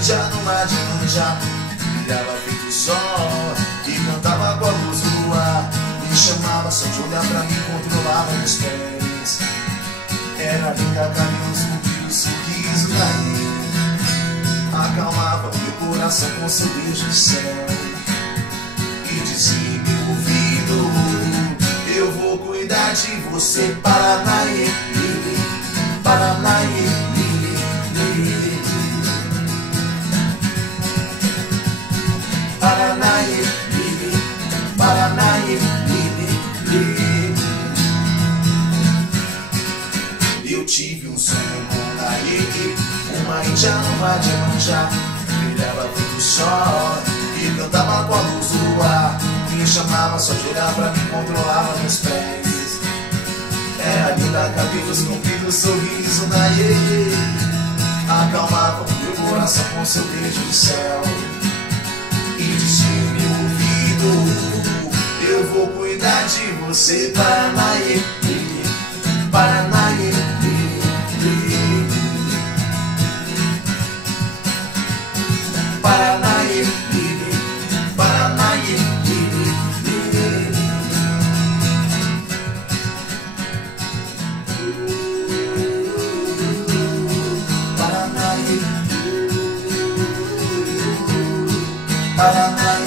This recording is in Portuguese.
índia numa de manja, brilhava feito o sol e cantava com a luz do luar. Me chamava só de olhar pra mim, controlava meus pés. Era linda, carinhoso, um sorriso daí. Acalmava meu coração com seu beijo de céu. E dizia em meu ouvido: eu vou cuidar de você, Paranaê, Paranaê. Paranaê, Paranaê. Eu tive um sonho com Naê, uma índia numa de manjar, brilhava feito o sol e cantava com a luz do luar. Me chamava só de olhar pra mim, controlava meus pés. Era linda, cabelos compridos, sorriso Naê. Acalmava o meu coração com seu beijo de céu. E disse em meu ouvido: eu vou cuidar de você, Paranaê, Paranaê. Paranaê, Paranaê. Paranaê, Paranaê.